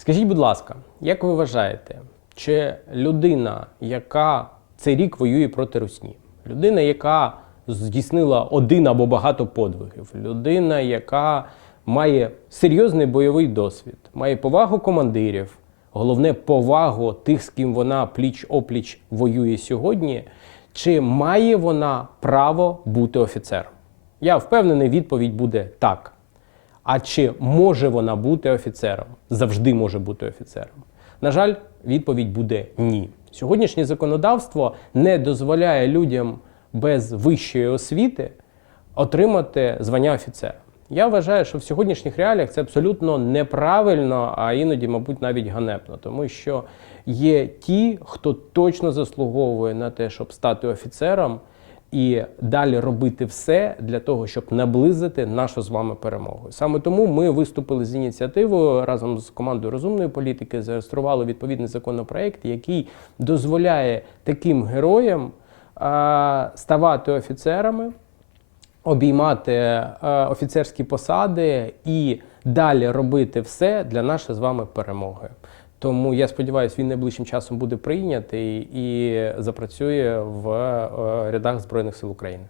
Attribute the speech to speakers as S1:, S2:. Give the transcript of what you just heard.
S1: Скажіть, будь ласка, як ви вважаєте, чи людина, яка цей рік воює проти Русні, людина, яка здійснила один або багато подвигів, людина, яка має серйозний бойовий досвід, має повагу командирів, головне повагу тих, з ким вона пліч-опліч воює сьогодні, чи має вона право бути офіцером? Я впевнений, відповідь буде так. А чи може вона бути офіцером? Завжди може бути офіцером. На жаль, відповідь буде ні. Сьогоднішнє законодавство не дозволяє людям без вищої освіти отримати звання офіцера. Я вважаю, що в сьогоднішніх реаліях це абсолютно неправильно, а іноді, мабуть, навіть ганебно, тому що є ті, хто точно заслуговує на те, щоб стати офіцером, і далі робити все для того, щоб наблизити нашу з вами перемогу. Саме тому ми виступили з ініціативою разом з командою розумної політики, зареєстрували відповідний законопроект, який дозволяє таким героям ставати офіцерами, обіймати офіцерські посади і далі робити все для нашої з вами перемоги. Тому я сподіваюся, він найближчим часом буде прийнятий і запрацює в е, рядах Збройних сил України.